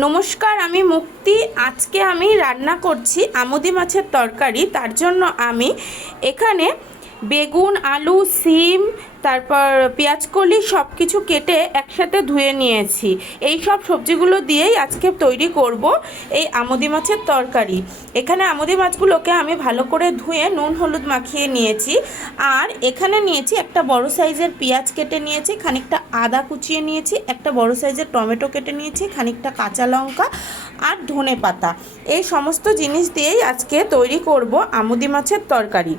নমস্কার, আমি মুক্তি। আজকে আমি রান্না করছি আমুদি মাছের তরকারি। তার জন্য আমি এখানে বেগুন, আলু, সিম, তারপর পেঁয়াজকলি সব কিছু কেটে একসাথে ধুয়ে নিয়েছি। এই সব সবজিগুলো দিয়েই আজকে তৈরি করব এই আমুদি মাছের তরকারি। এখানে আমুদি মাছগুলোকে আমি ভালো করে ধুয়ে নুন হলুদ মাখিয়ে নিয়েছি। আর এখানে নিয়েছি একটা বড় সাইজের পেঁয়াজ কেটে নিয়েছি, খানিকটা আদা কুচিয়ে নিয়েছি, একটা বড় সাইজের টমেটো কেটে নিয়েছি, খানিকটা কাঁচা লঙ্কা আর ধনে পাতা। এই সমস্ত জিনিস দিয়েই আজকে তৈরি করব আমুদি মাছের তরকারি।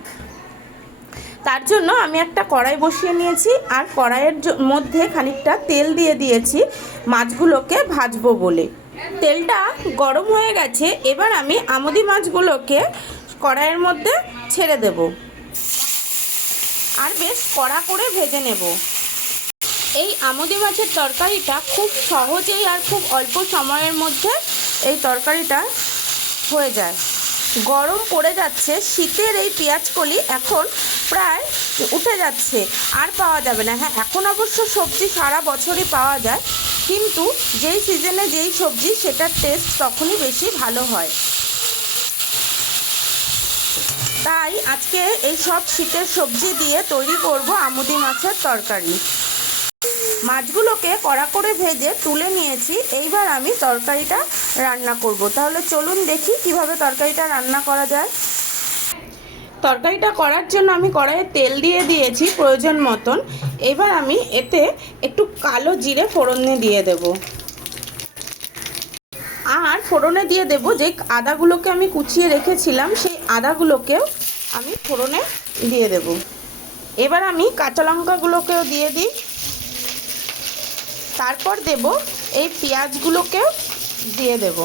তার জন্য আমি একটা কড়াই বসিয়ে নিয়েছি আর কড়াইয়ের মধ্যে খানিকটা তেল দিয়ে দিয়েছি মাছগুলোকে ভাজবো বলে। তেলটা গরম হয়ে গেছে, এবার আমি আমুদি মাছগুলোকে কড়াইয়ের মধ্যে ছেড়ে দেব আর বেশ কড়া করে ভেজে নেব। এই আমুদি মাছের তরকারিটা খুব সহজেই আর খুব অল্প সময়ের মধ্যে এই তরকারিটা হয়ে যায়। গরম পড়ে যাচ্ছে, শীতের এই পেঁয়াজকলি এখন প্রায় উঠে যাচ্ছে, আর পাওয়া যাবে না। হ্যাঁ, এখন অবশ্য সবজি সারা বছরই পাওয়া যায়, কিন্তু যেই সিজনে যেই সবজি সেটার টেস্ট তখনই বেশি ভালো হয়। তাই আজকে এই সব শীতের সবজি দিয়ে তৈরি করব আমুদি মাছের তরকারি। মাছগুলোকে কড়া করে ভেজে তুলে নিয়েছি। এইবার আমি তরকারিটা রান্না করব। তাহলে চলুন দেখি কিভাবে তরকারিটা রান্না করা যায়। তরকারিটা করার জন্য আমি কড়াইয়ে তেল দিয়ে দিয়েছি প্রয়োজন মতন। এবার আমি এতে একটু কালো জিরে ফোড়নে দিয়ে দেব, আর ফোড়নে দিয়ে দেব যে আদাগুলোকে আমি কুচিয়ে রেখেছিলাম, সেই আদাগুলোকেও আমি ফোড়নে দিয়ে দেব। এবার আমি কাঁচা লঙ্কাগুলোকেও দিয়ে দিই, তারপর দেব এই পেঁয়াজগুলোকেও দিয়ে দেব।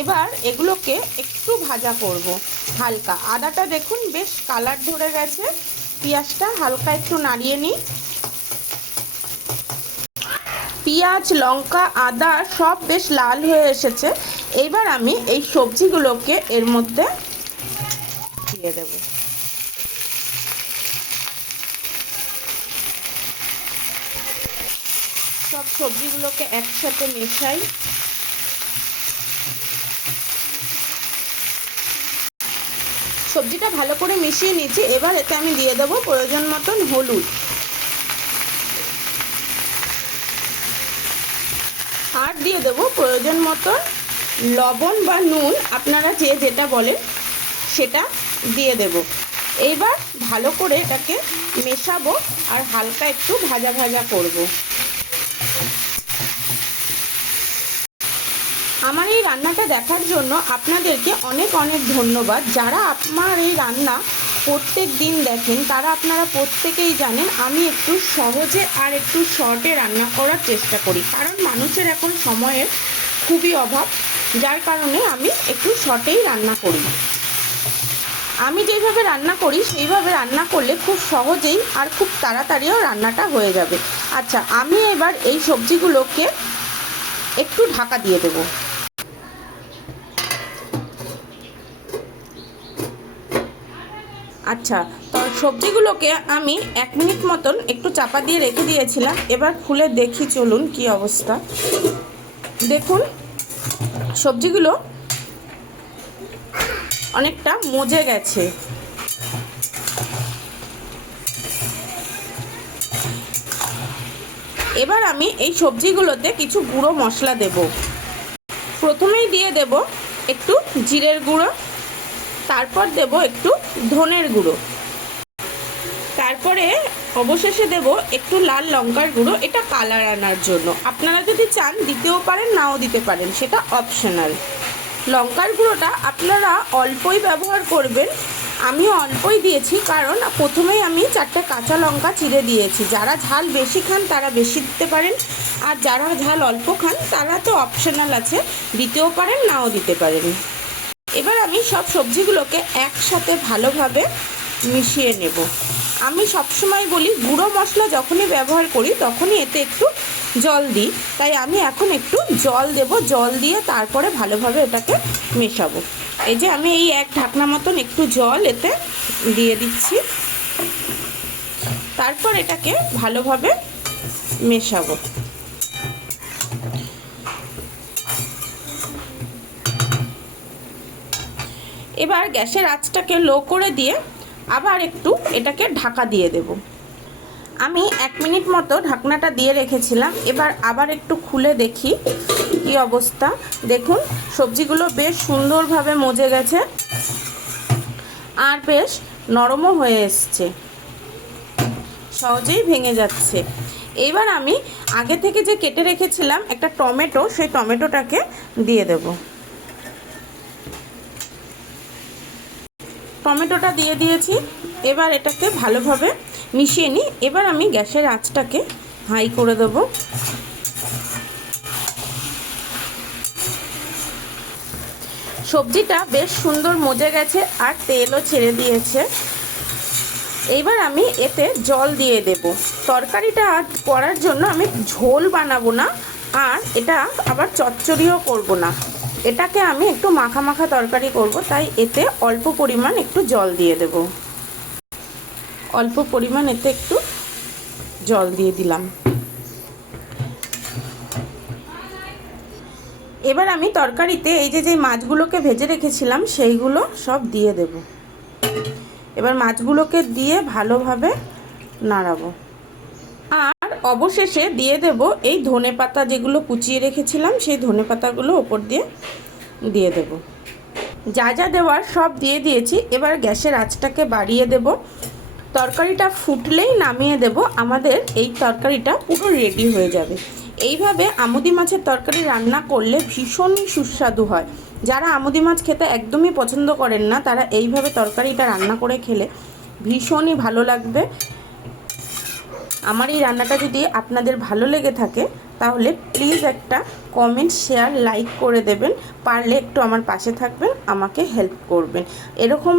এবার এগুলোকে একটু ভাজা করব হালকা। আদাটা দেখুন বেশ কালার ধরে গেছে, পেঁয়াজটা হালকা একটু নাড়িয়ে নিই। পেঁয়াজ, লঙ্কা, আদা সব বেশ লাল হয়ে এসেছে। এইবার আমি এই সবজিগুলোকে এর মধ্যে দিয়ে দেব। সব সবজিগুলোকে একসাথে মেশাই। সবজিটা ভালো করে মিশিয়ে নিয়েছি। এবার এতে আমি দিয়ে দেবো প্রয়োজন মতন হলুদ, আর দিয়ে দেবো প্রয়োজন মতন লবণ বা নুন, আপনারা যে যেটা বলেন সেটা দিয়ে দেব। এইবার ভালো করে এটাকে মেশাবো আর হালকা একটু ভাজা ভাজা করব। আমার এই রান্নাটা দেখার জন্য আপনাদেরকে অনেক অনেক ধন্যবাদ। যারা আমার এই রান্না প্রত্যেক দিন দেখেন তারা আপনারা প্রত্যেকেই জানেন আমি একটু সহজে আর একটু শর্টে রান্না করার চেষ্টা করি, কারণ মানুষের এখন সময়ের খুবই অভাব, যার কারণে আমি একটু শর্টেই রান্না করি। আমি যেইভাবে রান্না করি সেইভাবে রান্না করলে খুব সহজেই আর খুব তাড়াতাড়িও রান্নাটা হয়ে যাবে। আচ্ছা, আমি এবার এই সবজিগুলোকে একটু ঢাকা দিয়ে দেবো। আচ্ছা, তো সবজিগুলোকে আমি 1 মিনিট মতন একটু চাপা দিয়ে রেখে দিয়েছিলাম। এবার খুলে দেখি, চলুন কি অবস্থা। দেখুন সবজিগুলো অনেকটা মজে গেছে। এবার আমি এই সবজিগুলোতে কিছু গুঁড়ো মশলা দেব। প্রথমেই দিয়ে দেব একটু জিরের গুঁড়ো, তারপর দেব একটু ধনের গুঁড়ো, তারপরে অবশেষে দেব একটু লাল লঙ্কার গুঁড়ো। এটা কালার আনার জন্য, আপনারা যদি চান দিতেও পারেন, নাও দিতে পারেন, সেটা অপশনাল। লঙ্কার গুঁড়োটা আপনারা অল্পই ব্যবহার করবেন, আমিও অল্পই দিয়েছি, কারণ প্রথমেই আমি 4টে কাঁচা লঙ্কা চিড়ে দিয়েছি। যারা ঝাল বেশি খান তারা বেশি দিতে পারেন, আর যারা ঝাল অল্প খান তারা তো অপশনাল আছে, দিতেও পারেন নাও দিতে পারেন। এবার আমি সব সবজিগুলোকে একসাথে ভালোভাবে মিশিয়ে নেব। আমি সবসময় বলি গুঁড়ো মশলা যখনই ব্যবহার করি তখনই এতে একটু জল দিই, তাই আমি এখন একটু জল দেব। জল দিয়ে তারপরে ভালোভাবে এটাকে মেশাবো। এই যে আমি এই 1 ঢাকনা মতন একটু জল এতে দিয়ে দিচ্ছি, তারপর এটাকে ভালোভাবে মেশাবো। এবার গ্যাসের আঁচটাকে লো করে দিয়ে আবার একটু এটাকে ঢাকা দিয়ে দেব। আমি 1 মিনিট মতো ঢাকনাটা দিয়ে রেখেছিলাম। এবার আবার একটু খুলে দেখি কি অবস্থা। দেখুন সবজিগুলো বেশ সুন্দরভাবে মজে গেছে আর বেশ নরমও হয়ে এসছে, সহজেই ভেঙে যাচ্ছে। এবার আমি আগে থেকে যে কেটে রেখেছিলাম একটা টমেটো, সেই টমেটোটাকে দিয়ে দেব। টমেটোটা দিয়ে দিয়েছি। এবার এটাকে ভালোভাবে মিশিয়ে নিই। এবার আমি গ্যাসের আঁচটাকে হাই করে দেব। সবজিটা বেশ সুন্দর মজে গেছে আর তেলও ছেড়ে দিয়েছে। এইবার আমি এতে জল দিয়ে দেব। তরকারিটা করার জন্য আমি ঝোল বানাবো না, আর এটা আবার চচ্চড়িও করব না। এটাকে আমি একটু মাখা মাখা তরকারি করব, তাই এতে অল্প পরিমাণ একটু জল দিয়ে দেব। অল্প পরিমাণ এতে একটু জল দিয়ে দিলাম। এবার আমি তরকারিতে এই যে মাছগুলোকে ভেজে রেখেছিলাম সেইগুলো সব দিয়ে দেব। এবার মাছগুলোকে দিয়ে ভালোভাবে নাড়াবো। আর অবশেষে দিয়ে দেব এই ধনেপাতা, যেগুলো কুচিয়ে রেখেছিলাম সেই ধনেপাতাগুলো ওপর দিয়ে দেব। যা যা দেওয়ার সব দিয়ে দিয়েছি। এবার গ্যাসের আঁচটাকে বাড়িয়ে দেব। তরকারিটা ফুটলেই নামিয়ে দেব। আমাদের এই তরকারিটা পুরো রেডি হয়ে যাবে। এইভাবে আমুদি মাছের তরকারি রান্না করলে ভীষণই সুস্বাদু হয়। যারা আমুদি মাছ খেতে একদমই পছন্দ করেন না, তারা এইভাবে তরকারিটা রান্না করে খেলে ভীষণই ভালো লাগবে। আমার এই রান্নাটা যদি আপনাদের ভালো লেগে থাকে তাহলে প্লিজ একটা কমেন্ট, শেয়ার, লাইক করে দেবেন। পারলে একটু আমার পাশে থাকবেন, আমাকে হেল্প করবেন। এরকম